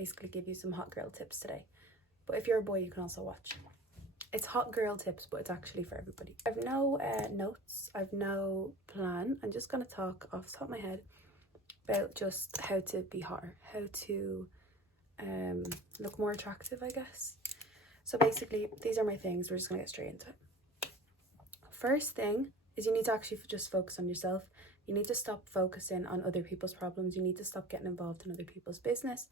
basically give you some hot girl tips today. But if you're a boy, you can also watch. It's hot girl tips, but it's actually for everybody. I've no notes, I've no plan. I'm just gonna talk off the top of my head about just how to be hotter, how to look more attractive, I guess. So basically, these are my things. We're just gonna get straight into it. First thing is you need to actually just focus on yourself. You need to stop focusing on other people's problems. You need to stop getting involved in other people's business.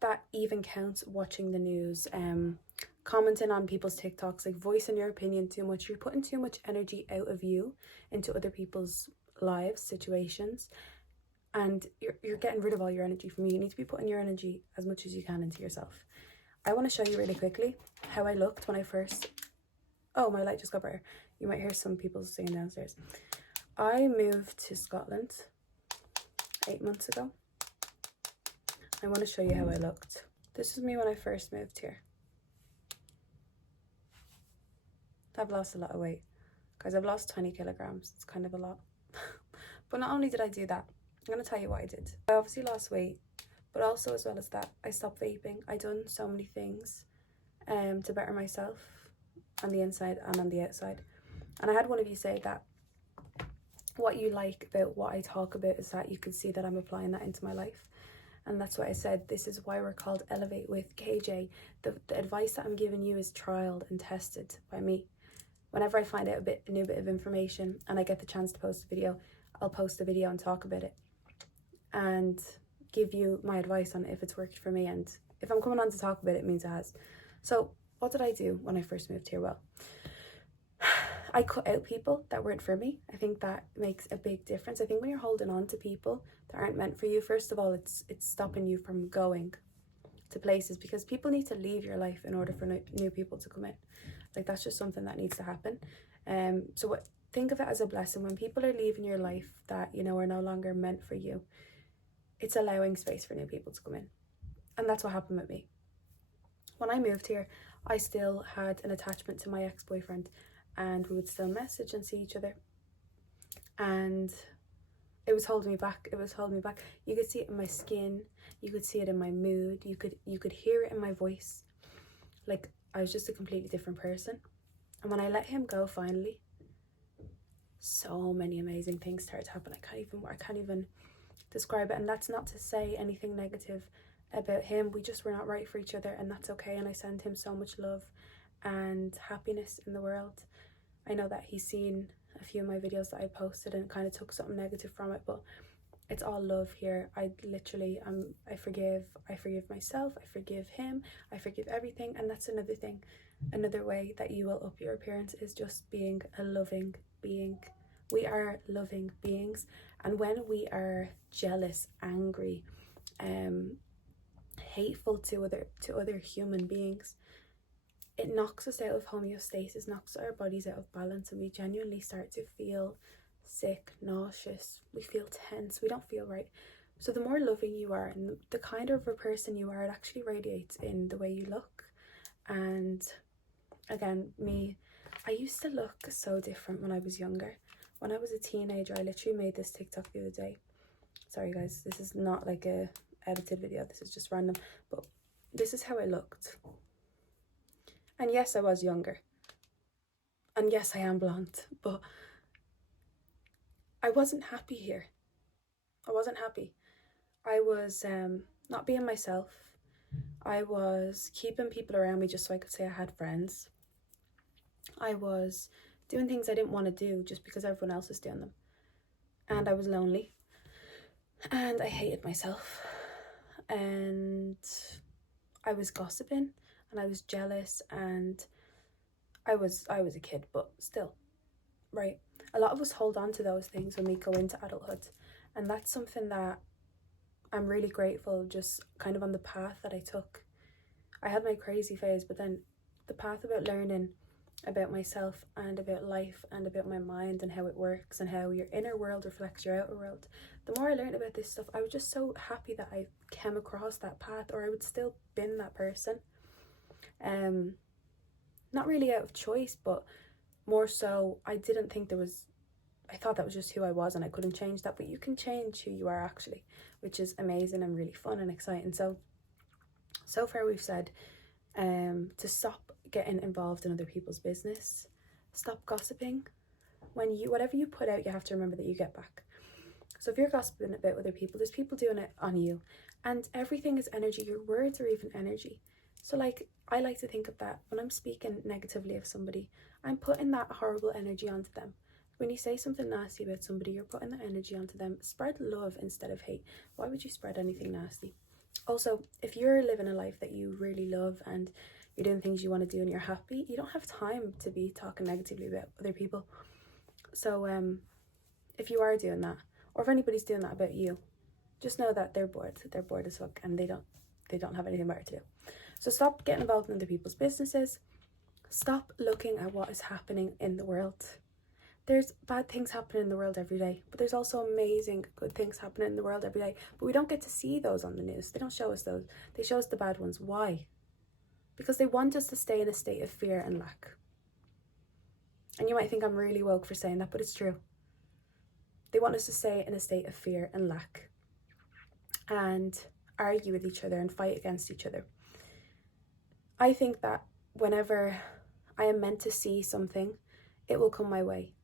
That even counts watching the news, commenting on people's TikToks, like voicing your opinion too much. You're putting too much energy out of you into other people's lives, situations, and you're getting rid of all your energy from you. You need to be putting your energy as much as you can into yourself. I want to show you really quickly how I looked when I first... Oh, my light just got brighter. You might hear some people singing downstairs. I moved to Scotland 8 months ago. I want to show you how I looked. This is me when I first moved here. I've lost a lot of weight. Guys, I've lost 20 kilograms. It's kind of a lot. But not only did I do that, I'm going to tell you what I did. I obviously lost weight, but also as well as that, I stopped vaping. I done so many things to better myself on the inside and on the outside. And I had one of you say that what you like about what I talk about is that you can see that I'm applying that into my life. And that's what I said. This is why we're called Elevate with KJ. The advice that I'm giving you is trialed and tested by me. Whenever I find out a new bit of information and I get the chance to post a video, I'll post a video and talk about it and give you my advice on if it's worked for me. And if I'm coming on to talk about it, it means it has. So what did I do when I first moved here? Well, I cut out people that weren't for me. I think that makes a big difference. I think when you're holding on to people that aren't meant for you, first of all, it's stopping you from going to places, because people need to leave your life in order for new people to come in. Like, that's just something that needs to happen. Think of it as a blessing. When people are leaving your life that, you know, are no longer meant for you, it's allowing space for new people to come in. And that's what happened with me. When I moved here, I still had an attachment to my ex-boyfriend, and we would still message and see each other, and it was holding me back. You could see it in my skin, you could see it in my mood, you could hear it in my voice. Like, I was just a completely different person. And when I let him go, finally, so many amazing things started to happen. I can't even describe it. And that's not to say anything negative about him. We just were not right for each other, and that's okay. And I send him so much love and happiness in the world. I know that he's seen a few of my videos that I posted and kind of took something negative from it, but it's all love here. I forgive myself, I forgive him, I forgive everything. And that's another thing, another way that you will up your appearance is just being a loving being. We are loving beings, and when we are jealous, angry, hateful to other human beings, it knocks us out of homeostasis, knocks our bodies out of balance, and we genuinely start to feel sick, nauseous, we feel tense, we don't feel right. So the more loving you are and the kinder of a person you are, it actually radiates in the way you look. And again, I used to look so different when I was younger. When I was a teenager, I literally made this TikTok the other day. Sorry guys, this is not like a edited video, this is just random, but this is how I looked. And yes, I was younger, and yes, I am blonde, but I wasn't happy here. I wasn't happy. I was not being myself. I was keeping people around me just so I could say I had friends. I was doing things I didn't want to do just because everyone else was doing them. And I was lonely. And I hated myself. And I was gossiping. And I was jealous. And I was a kid, but still, right? A lot of us hold on to those things when we go into adulthood. And that's something that I'm really grateful, just kind of on the path that I took. I had my crazy phase, but then the path about learning about myself and about life and about my mind and how it works and how your inner world reflects your outer world. The more I learned about this stuff, I was just so happy that I came across that path, or I would still been that person. Not really out of choice, but more so I thought that was just who I was and I couldn't change that. But you can change who you are actually, which is amazing and really fun and exciting. So So far we've said to stop getting involved in other people's business, stop gossiping. Whatever you put out, you have to remember that you get back. So if you're gossiping about other people, there's people doing it on you, and everything is energy. Your words are even energy. So like, I like to think of that when I'm speaking negatively of somebody, I'm putting that horrible energy onto them. When you say something nasty about somebody, you're putting that energy onto them. Spread love instead of hate. Why would you spread anything nasty? Also, if you're living a life that you really love and you're doing things you want to do and you're happy, you don't have time to be talking negatively about other people. So if you are doing that, or if anybody's doing that about you, just know that they're bored as fuck, and they don't have anything better to do. So stop getting involved in other people's businesses. Stop looking at what is happening in the world. There's bad things happening in the world every day, but there's also amazing good things happening in the world every day, but we don't get to see those on the news. They don't show us those. They show us the bad ones. Why? Because they want us to stay in a state of fear and lack. And you might think I'm really woke for saying that, but it's true. They want us to stay in a state of fear and lack and argue with each other and fight against each other. I think that whenever I am meant to see something, it will come my way.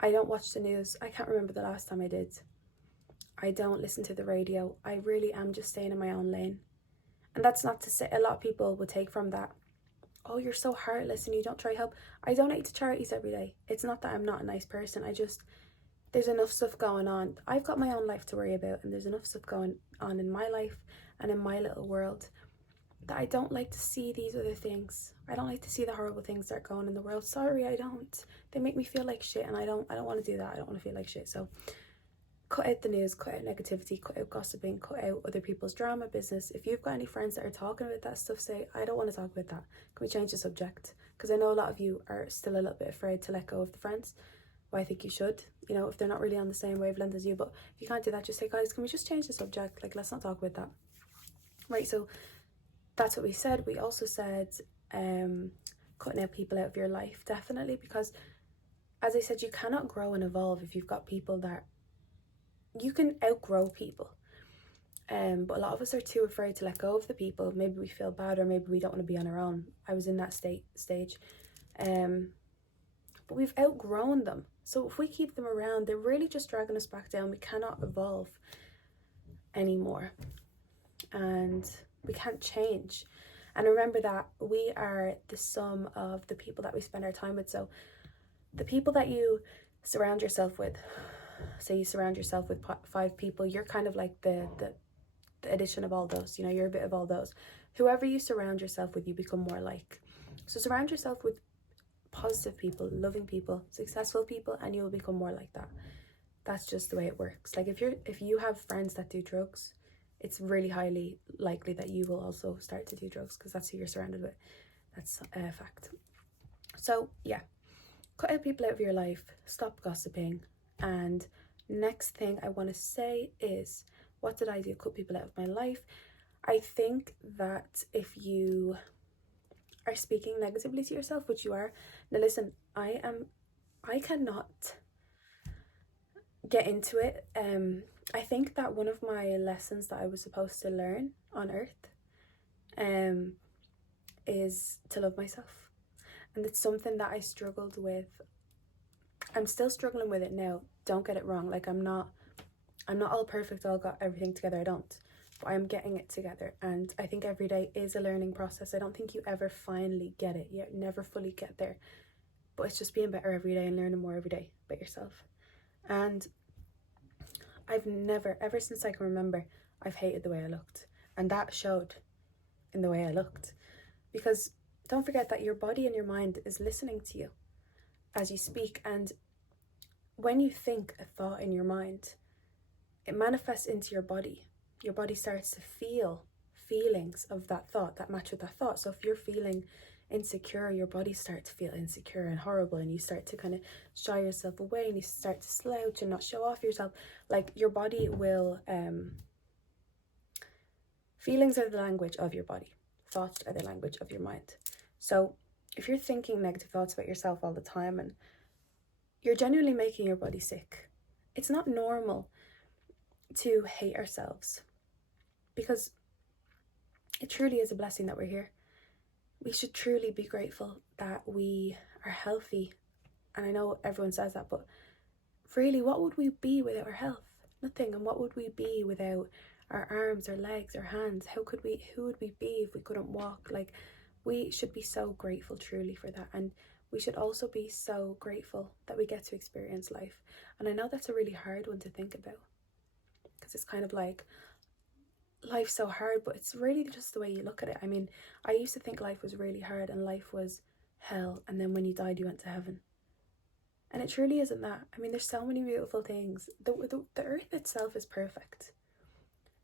I don't watch the news. I can't remember the last time I did. I don't listen to the radio. I really am just staying in my own lane. And that's not to say, a lot of people would take from that, oh, you're so heartless and you don't try help. I donate to charities every day. It's not that I'm not a nice person. There's enough stuff going on. I've got my own life to worry about, and there's enough stuff going on in my life and in my little world that I don't like to see these other things. I don't like to see the horrible things that are going in the world. Sorry, I don't. They make me feel like shit, and I don't want to do that. I don't want to feel like shit. So cut out the news, cut out negativity, cut out gossiping, cut out other people's drama business. If you've got any friends that are talking about that stuff, say, I don't want to talk about that. Can we change the subject? Because I know a lot of you are still a little bit afraid to let go of the friends. Well, I think you should, you know, if they're not really on the same wavelength as you. But if you can't do that, just say, guys, can we just change the subject? Like, let's not talk about that. Right, so that's what we said. We also said cutting out people out of your life, definitely, because as I said, you cannot grow and evolve if you've got people that you can outgrow people. But a lot of us are too afraid to let go of the people. Maybe we feel bad, or maybe we don't want to be on our own. I was in that stage. But we've outgrown them. So if we keep them around, they're really just dragging us back down. We cannot evolve anymore. And we can't change. And remember that we are the sum of the people that we spend our time with. So the people that you surround yourself with, say you surround yourself with 5 people, you're kind of like the addition of all those, you know, you're a bit of all those. Whoever you surround yourself with, you become more like. So surround yourself with positive people, loving people, successful people, and you'll become more like that. That's just the way it works. Like if you have friends that do drugs, it's really highly likely that you will also start to do drugs, because that's who you're surrounded with. That's a fact. So yeah, cut out people out of your life, stop gossiping. And next thing I want to say is, what did I do? Cut people out of my life. I think that if you are speaking negatively to yourself, which you are, now listen, I cannot get into it. I think that one of my lessons that I was supposed to learn on earth is to love myself. And it's something that I struggled with. I'm still struggling with it now. Don't get it wrong. Like I'm not all perfect, all got everything together. I don't. But I'm getting it together. And I think every day is a learning process. I don't think you ever finally get it. You never fully get there. But it's just being better every day and learning more every day about yourself. And I've never, ever since I can remember, I've hated the way I looked. And that showed in the way I looked. Because don't forget that your body and your mind is listening to you as you speak. And when you think a thought in your mind, it manifests into your body. Your body starts to feel feelings of that thought that match with that thought. So if you're feeling insecure, your body starts to feel insecure and horrible, and you start to kind of shy yourself away, and you start to slouch and not show off yourself. Like your body will feelings are the language of your body, thoughts are the language of your mind. So if you're thinking negative thoughts about yourself all the time, and you're genuinely making your body sick. It's not normal to hate ourselves, because it truly is a blessing that we're here. We should truly be grateful that we are healthy. And I know everyone says that, but really, what would we be without our health? Nothing. And what would we be without our arms, our legs, our hands? Who would we be if we couldn't walk? Like, we should be so grateful truly for that. And we should also be so grateful that we get to experience life. And I know that's a really hard one to think about, because it's kind of like, life's so hard, but it's really just the way you look at it. I mean, I used to think life was really hard and life was hell, and then when you died you went to heaven. And it truly isn't that. I mean, there's so many beautiful things. The earth itself is perfect.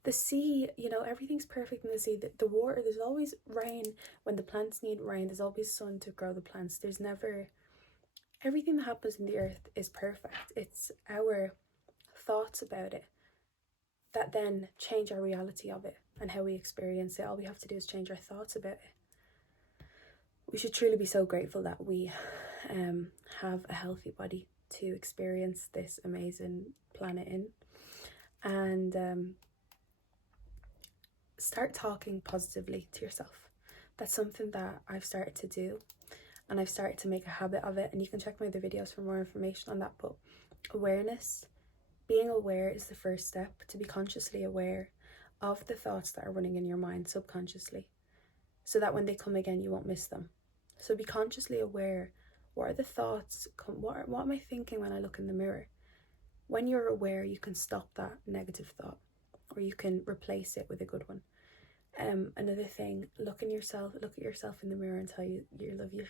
The sea, you know, everything's perfect in the sea. The water, there's always rain when the plants need rain. There's always sun to grow the plants. There's never, everything that happens in the earth is perfect. It's our thoughts about it that then change our reality of it and how we experience it. All we have to do is change our thoughts about it. We should truly be so grateful that we have a healthy body to experience this amazing planet in. And start talking positively to yourself. That's something that I've started to do, and I've started to make a habit of it. And you can check my other videos for more information on that. But awareness, being aware is the first step, to be consciously aware of the thoughts that are running in your mind subconsciously, so that when they come again you won't miss them. So be consciously aware. What are the thoughts? What am I thinking when I look in the mirror? When you're aware, you can stop that negative thought, or you can replace it with a good one. Another thing, look at yourself in the mirror and tell you love your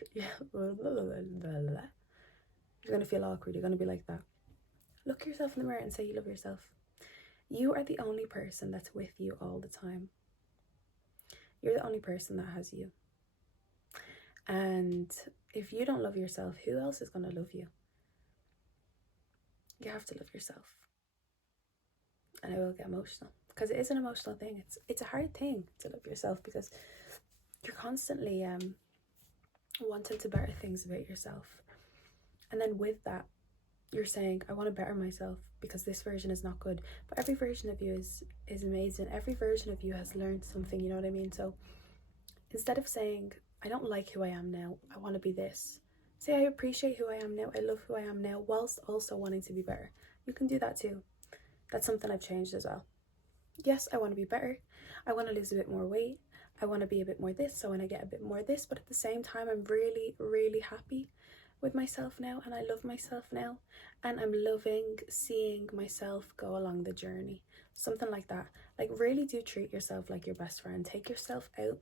you're gonna feel awkward. You're gonna be like that. Look at yourself in the mirror and say you love yourself. You are the only person that's with you all the time. You're the only person that has you. And if you don't love yourself, who else is gonna love you? You have to love yourself. And I will get emotional, because it is an emotional thing. It's a hard thing to love yourself, because you're constantly wanting to better things about yourself. And then with that, you're saying, I want to better myself because this version is not good. But every version of you is amazing. Every version of you has learned something, you know what I mean? So instead of saying, I don't like who I am now, I want to be this, say, I appreciate who I am now, I love who I am now, whilst also wanting to be better. You can do that too. That's something I've changed as well. Yes, I want to be better. I want to lose a bit more weight. I want to be a bit more this. I want to get a bit more this. But at the same time, I'm really, really happy with myself now, and I love myself now, and I'm loving seeing myself go along the journey. Something like that. Like, really do treat yourself like your best friend. Take yourself out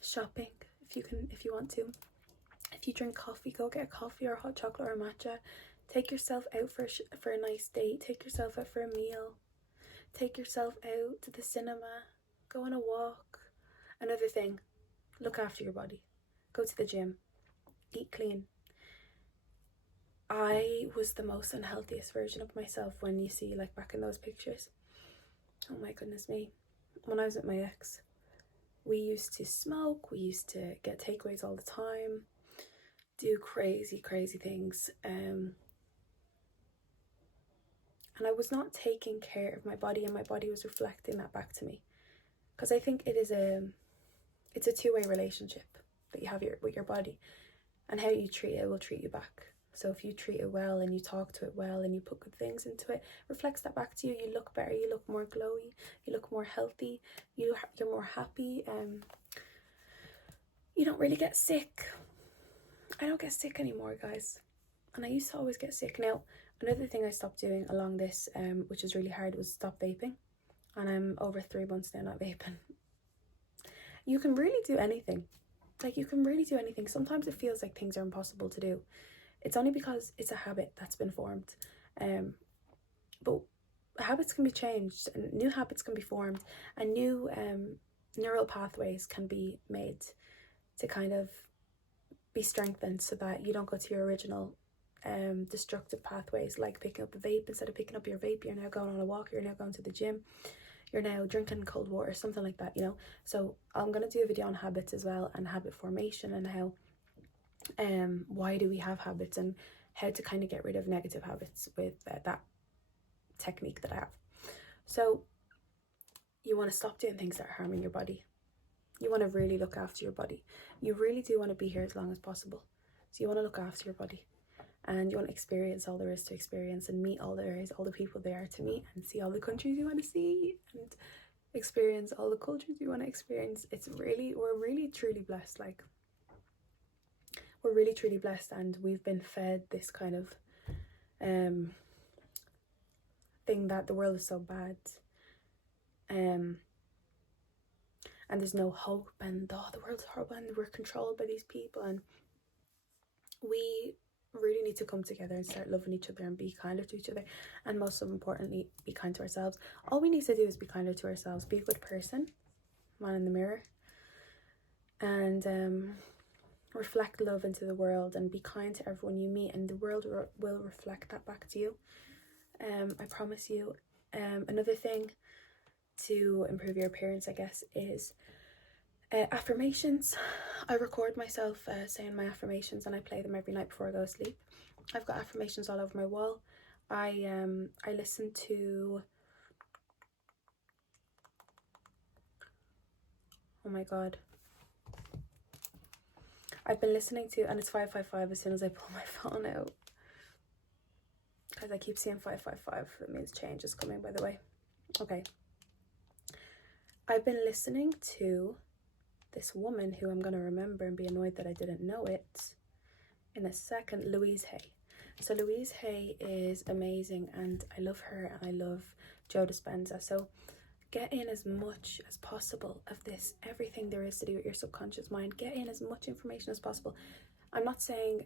shopping if you want to. If you drink coffee, go get a coffee or a hot chocolate or a matcha. Take yourself out for a nice date. Take yourself out for a meal. Take yourself out to the cinema. Go on a walk. Another thing, look after your body. Go to the gym. Eat clean. I was the most unhealthiest version of myself when you see, like, back in those pictures. Oh my goodness me. When I was with my ex, we used to smoke, we used to get takeaways all the time, do crazy things. And I was not taking care of my body, and my body was reflecting that back to me. Because I think it's a two-way relationship that you have with your body, and how you treat it will treat you back. So if you treat it well and you talk to it well and you put good things into it, reflects that back to you. You look better, you look more glowy, you look more healthy, you're more happy. You don't really get sick. I don't get sick anymore, guys. And I used to always get sick. Now, another thing I stopped doing along this, which is really hard, was stop vaping. And I'm over 3 months now not vaping. You can really do anything. Like, you can really do anything. Sometimes it feels like things are impossible to do. It's only because it's a habit that's been formed. But habits can be changed, and new habits can be formed, and new neural pathways can be made to kind of be strengthened, so that you don't go to your original destructive pathways, like picking up a vape. Instead of picking up your vape, you're now going on a walk, you're now going to the gym, you're now drinking cold water, something like that, you know. So I'm going to do a video on habits as well, and habit formation, and how why do we have habits, and how to kind of get rid of negative habits with that technique that I have. So you want to stop doing things that are harming your body. You want to really look after your body. You really do want to be here as long as possible. So you want to look after your body, and you want to experience all there is to experience, and meet all there is, all the people there are to meet, and see all the countries you want to see, and experience all the cultures you want to experience. We're really truly blessed. Like, we're really truly blessed, and we've been fed this kind of thing that the world is so bad, and there's no hope, and the world's horrible, and we're controlled by these people, and we really need to come together and start loving each other and be kinder to each other, and most importantly, be kind to ourselves. All we need to do is be kinder to ourselves, be a good person, man in the mirror, and reflect love into the world, and be kind to everyone you meet, and the world will reflect that back to you. I promise you. Another thing to improve your appearance, I guess, is affirmations. I record myself saying my affirmations, and I play them every night before I go to sleep. I've got affirmations all over my wall. I listen to, oh my god, I've been listening to, and it's 555 as soon as I pull my phone out, because I keep seeing 555. That means change is coming, by the way. Okay, I've been listening to this woman who I'm going to remember and be annoyed that I didn't know it in a second, Louise Hay. So Louise Hay is amazing, and I love her, and I love Joe Dispenza. So get in as much as possible of this, everything there is to do with your subconscious mind. Get in as much information as possible. I'm not saying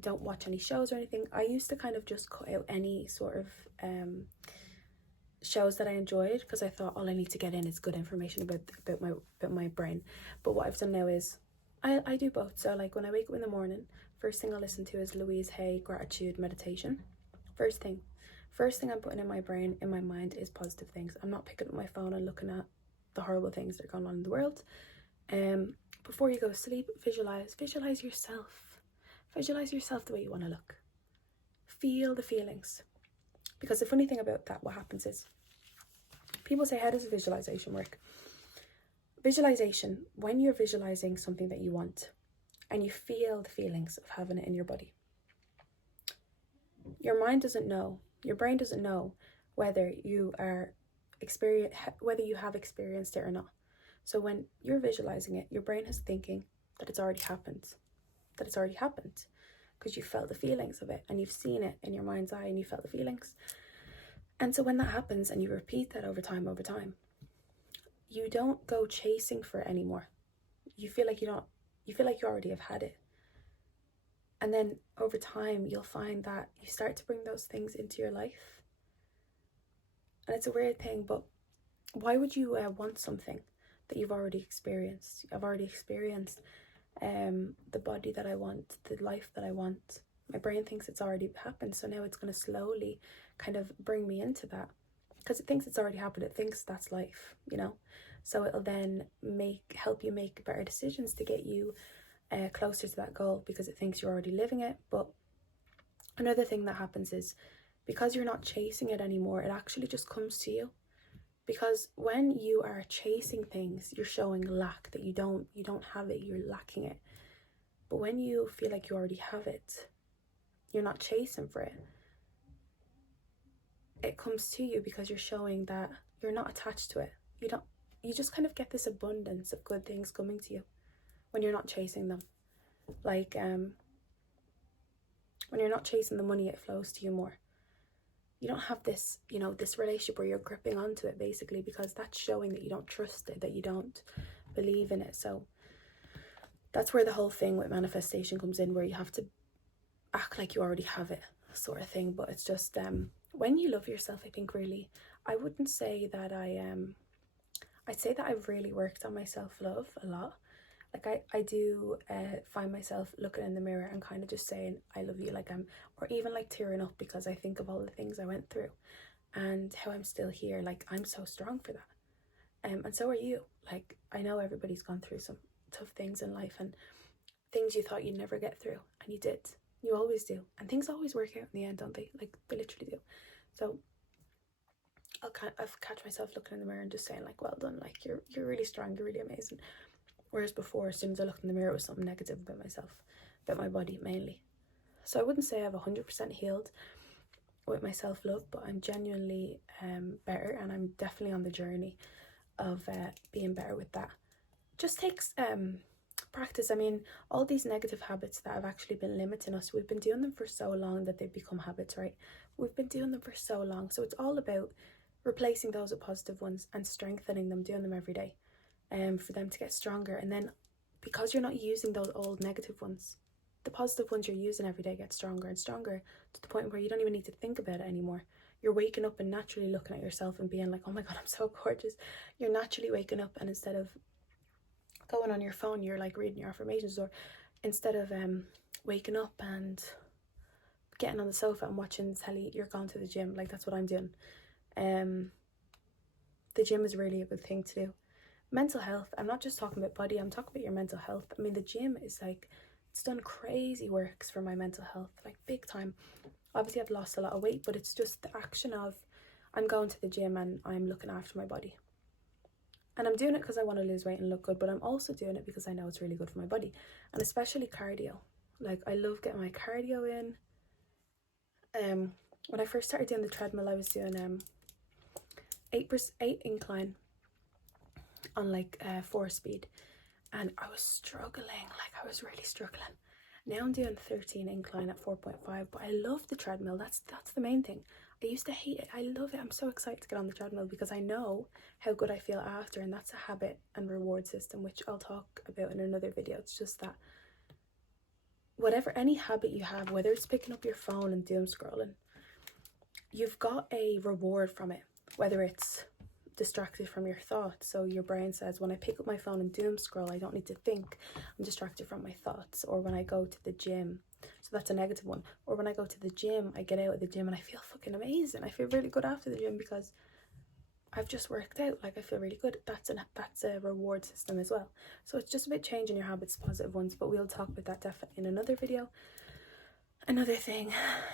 don't watch any shows or anything. I used to kind of just cut out any sort of shows that I enjoyed, because I thought all I need to get in is good information about my brain. But what I've done now is I do both. So like when I wake up in the morning, first thing I listen to is Louise Hay gratitude meditation. First thing I'm putting in my brain, in my mind, is positive things. I'm not picking up my phone and looking at the horrible things that are going on in the world. Before you go to sleep, visualize yourself. Visualize yourself the way you want to look. Feel the feelings. Because the funny thing about that, what happens is, people say, how does visualization work? Visualization, when you're visualizing something that you want, and you feel the feelings of having it in your body, your mind doesn't know, your brain doesn't know whether you have experienced it or not. So when you're visualizing it, your brain is thinking that it's already happened, because you felt the feelings of it, and you've seen it in your mind's eye, and you felt the feelings. And so when that happens, and you repeat that over time, you don't go chasing for it anymore. You feel like you already have had it. And then over time, you'll find that you start to bring those things into your life. And it's a weird thing, but why would you want something that you've already experienced? I've already experienced the body that I want, the life that I want. My brain thinks it's already happened, so now it's going to slowly kind of bring me into that, because it thinks it's already happened. It thinks that's life, you know. So it'll then help you make better decisions to get you closer to that goal, because it thinks you're already living it. But another thing that happens is, because you're not chasing it anymore, it actually just comes to you. Because when you are chasing things, you're showing lack, that you don't have it, you're lacking it. But when you feel like you already have it, you're not chasing for it. It comes to you because you're showing that you're not attached to it. You just kind of get this abundance of good things coming to you when you're not chasing them. Like when you're not chasing the money, it flows to you more. You don't have this, this relationship where you're gripping onto it, basically, because that's showing that you don't trust it, that you don't believe in it. So that's where the whole thing with manifestation comes in, where you have to act like you already have it, sort of thing. But it's just when you love yourself, I think, really, I wouldn't say that I'd say that I've really worked on my self-love a lot. Like I do find myself looking in the mirror and kind of just saying, I love you, or even like tearing up, because I think of all the things I went through and how I'm still here. Like, I'm so strong for that. And so are you. Like, I know everybody's gone through some tough things in life, and things you thought you'd never get through, and you did. You always do. And things always work out in the end, don't they? Like, they literally do. So I've catch myself looking in the mirror and just saying like, well done, like you're really strong, you're really amazing. Whereas before, as soon as I looked in the mirror, it was something negative about myself, about my body mainly. So I wouldn't say I've 100% healed with my self-love, but I'm genuinely better, and I'm definitely on the journey of being better with that. Just takes practice. I mean, all these negative habits that have actually been limiting us, we've been doing them for so long that they've become habits, right? We've been doing them for so long, so it's all about replacing those with positive ones and strengthening them, doing them every day, for them to get stronger. And then because you're not using those old negative ones, the positive ones you're using every day get stronger and stronger, to the point where you don't even need to think about it anymore. You're waking up and naturally looking at yourself and being like, oh my god, I'm so gorgeous. You're naturally waking up, and instead of going on your phone, you're like reading your affirmations, or instead of waking up and getting on the sofa and watching telly, you're going to the gym. Like, that's what I'm doing. The gym is really a good thing to do. Mental health, I'm not just talking about body, I'm talking about your mental health. I mean, the gym is like, it's done crazy works for my mental health, like big time. Obviously I've lost a lot of weight, but it's just the action of I'm going to the gym and I'm looking after my body. And I'm doing it because I want to lose weight and look good, but I'm also doing it because I know it's really good for my body. And especially cardio. Like, I love getting my cardio in. When I first started doing the treadmill, I was doing 8 incline on like 4 speed, and I was struggling. Like, I was really struggling. Now I'm doing 13 incline at 4.5, but I love the treadmill. That's the main thing. I used to hate it. I love it. I'm so excited to get on the treadmill because I know how good I feel after, and that's a habit and reward system, which I'll talk about in another video. It's just that whatever, any habit you have, whether it's picking up your phone and doom scrolling, you've got a reward from it, whether it's distracted from your thoughts. So your brain says, when I pick up my phone and doom scroll, I don't need to think, I'm distracted from my thoughts. Or when I go to the gym, so that's a negative one. Or when I go to the gym, I get out of the gym and I feel fucking amazing. I feel really good after the gym because I've just worked out. Like, I feel really good. That's a reward system as well. So it's just about changing your habits, positive ones, but we'll talk about that definitely in another video. Another thing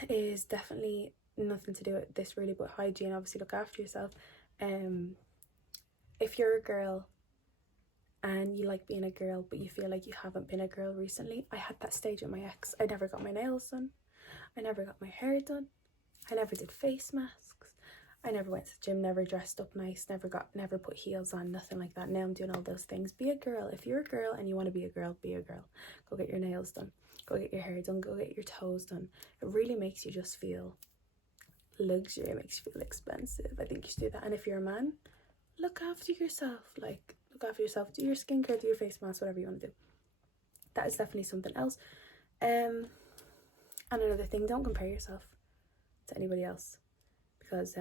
is definitely nothing to do with this really, but hygiene. Obviously look after yourself. If you're a girl and you like being a girl but you feel like you haven't been a girl recently, I had that stage with my ex. I never got my nails done, I never got my hair done, I never did face masks, I never went to the gym, never dressed up nice, never put heels on, nothing like that. Now I'm doing all those things. Be a girl. If you're a girl and you want to be a girl, be a girl. Go get your nails done, go get your hair done, go get your toes done. It really makes you just feel luxury, it makes you feel expensive. I think you should do that. And if you're a man, look after yourself. Like, look after yourself, do your skincare, do your face mask, whatever you want to do. That is definitely something else. And another thing, don't compare yourself to anybody else, because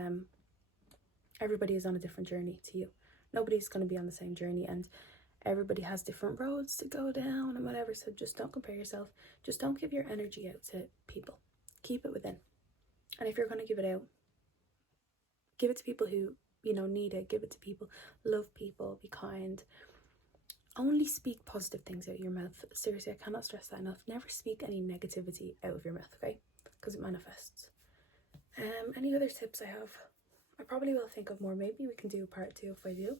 everybody is on a different journey to you. Nobody's going to be on the same journey, and everybody has different roads to go down and whatever. So just don't compare yourself. Just don't give your energy out to people. Keep it within. And if you're going to give it out, give it to people who, you know, need it. Give it to people. Love people. Be kind. Only speak positive things out of your mouth. Seriously, I cannot stress that enough. Never speak any negativity out of your mouth, okay? Because it manifests. Any other tips I have? I probably will think of more. Maybe we can do part 2 if I do.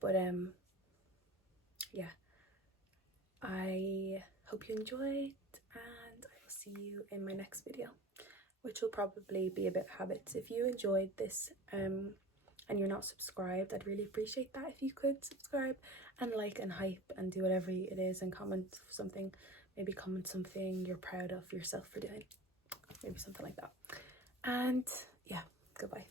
But yeah. I hope you enjoyed, and I will see you in my next video, which will probably be about habits. If you enjoyed this and you're not subscribed, I'd really appreciate that if you could subscribe and like and hype and do whatever it is, and comment something. Maybe comment something you're proud of yourself for doing, maybe something like that. And yeah, goodbye.